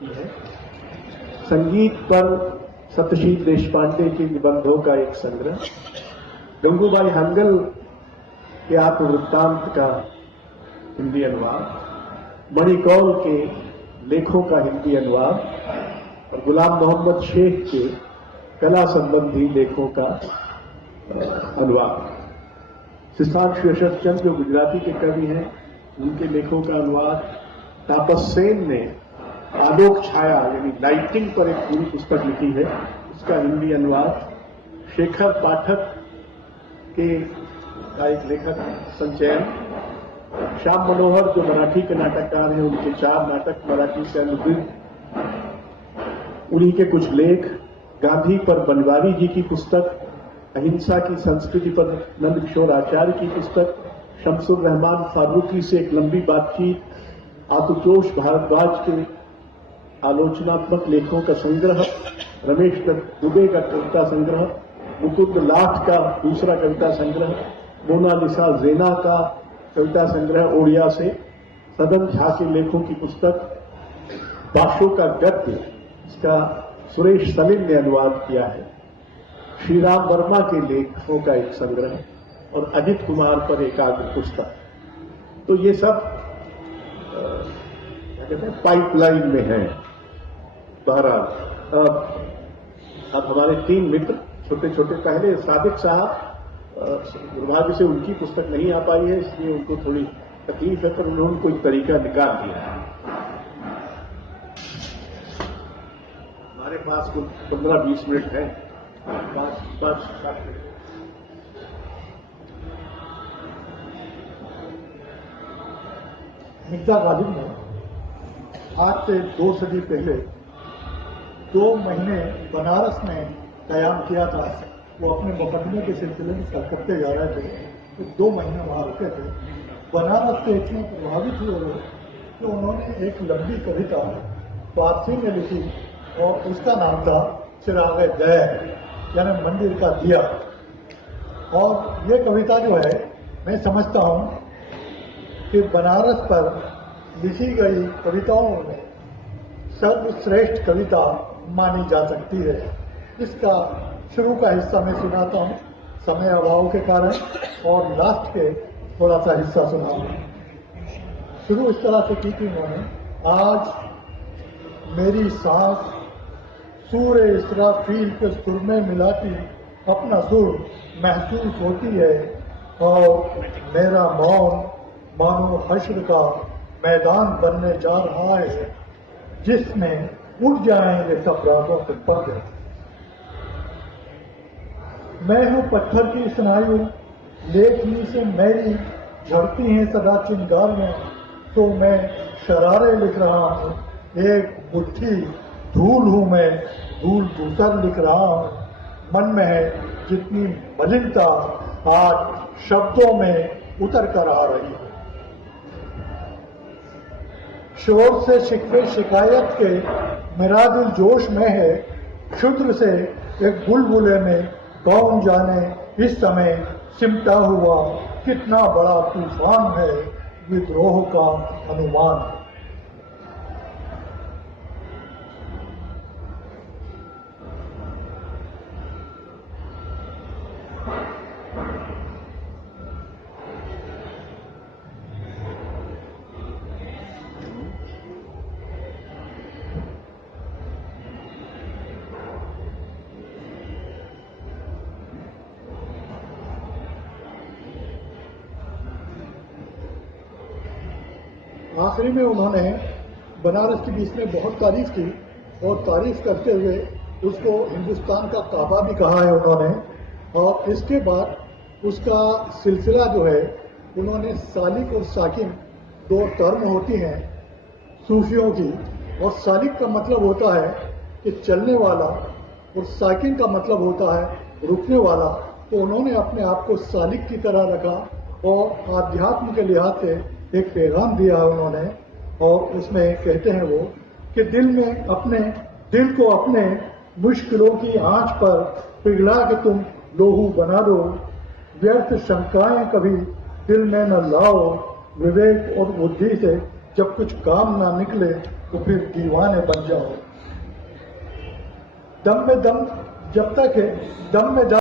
की है। संगीत पर सत्यशील देशपांडे के निबंधों का एक संग्रह, गंगूबाई हंगल के आत्मवृत्तांत का हिंदी अनुवाद, मणिकौल के लेखों का हिंदी अनुवाद और गुलाम मोहम्मद शेख के कला संबंधी लेखों का अनुवाद। शशांक चंद जो गुजराती के कवि हैं, उनके लेखों का अनुवाद। तापस सेन ने आलोक छाया यानी लाइटिंग पर एक पूरी पुस्तक लिखी है, उसका हिंदी अनुवाद। शेखर पाठक के का एक लेखक संचयन। श्याम मनोहर जो मराठी के नाटककार हैं, उनके 4 नाटक मराठी से अनुदित, उन्हीं के कुछ लेख। गांधी पर बनवारी जी की पुस्तक, अहिंसा की संस्कृति पर नंद किशोर आचार्य की पुस्तक, शमसुर रहमान फारूकी से एक लंबी बातचीत, आशुतोष भारद्वाज के आलोचनात्मक लेखों का संग्रह, रमेश दुबे का कविता संग्रह, मुकुंद लाठ का दूसरा कविता संग्रह, मोनालिसा जेना का कविता संग्रह ओडिया से, सदन झा के लेखों की पुस्तक, बाशो का गद्य, इसका सुरेश सलीम ने अनुवाद किया है, श्रीराम वर्मा के लेखों का एक संग्रह और अजित कुमार पर एकाग्र पुस्तक। तो ये सब क्या कहते हैं, पाइपलाइन में है। बहरहाल अब हमारे 3 मित्र छोटे छोटे, पहले सादिक साहब दुर्भाग्य से उनकी पुस्तक नहीं आ पाई है, इसलिए उनको थोड़ी तकलीफ है, पर उन्होंने कोई तरीका निकाल दिया है। हमारे पास कुछ 15-20 मिनट है, 5-7 मिनट। मिर्जा गालिब ने आज से 2 सदी पहले 2 महीने बनारस में कयाम किया था। वो अपने मुकदमे के सिलसिले में कलकत्ते जा रहे थे, तो 2 महीने वहां रुके थे। बनारस से इतने प्रभावित हुए वो कि उन्होंने एक लंबी कविता फारसी में लिखी और उसका नाम था चिराग दैर, यानी मंदिर का दिया। और ये कविता जो है, मैं समझता हूं कि बनारस पर लिखी गई कविताओं में सर्वश्रेष्ठ कविता मानी जा सकती है। इसका शुरू का हिस्सा मैं सुनाता हूं समय अभाव के कारण, और लास्ट के थोड़ा सा हिस्सा सुनाऊंगा। शुरू इस तरह से की थी उन्होंने, आज मेरी सांस सूर्य इसराफील के सुर में मिलाती अपना सुर महसूस होती है, और मेरा मौन मानो हश्र का मैदान बनने जा रहा है, जिसमें उड़ जाएंगे सब रातों के पग। मैं हूं पत्थर की स्नायु, लेखनी से मेरी झड़ती हैं सदा चिंगारियां, तो मैं शरारे लिख रहा हूं। एक मुट्ठी धूल हूं मैं, धूल दूसर लिख रहा हूं। मन में है जितनी मलिनता, आज शब्दों में उतर कर आ रही है। शोर से शिकवे शिकायत के मेरा दिल जोश में है, क्षुद्र से एक बुलबुले में कौन जाने इस समय सिमटा हुआ कितना बड़ा तूफान है, विद्रोह का अनुमान। आखिरी में उन्होंने बनारस की बीच में बहुत तारीफ की, और तारीफ करते हुए उसको हिंदुस्तान का काबा भी कहा है उन्होंने। और इसके बाद उसका सिलसिला जो है, उन्होंने सालिक और साकिन 2 टर्म होती हैं सूफियों की, और सालिक का मतलब होता है कि चलने वाला, और साकिन का मतलब होता है रुकने वाला। तो उन्होंने अपने आप को सालिक की तरह रखा, और आध्यात्म के लिहाज से एक पैगाम दिया उन्होंने। और उसमें कहते हैं वो कि दिल को अपने मुश्किलों की आंच पर पिघला के तुम लोहू बना दो, व्यर्थ शंकाएं कभी दिल में न लाओ, विवेक और बुद्धि से जब कुछ काम ना निकले तो फिर दीवाने बन जाओ। दम में दम जब तक है, दम में दम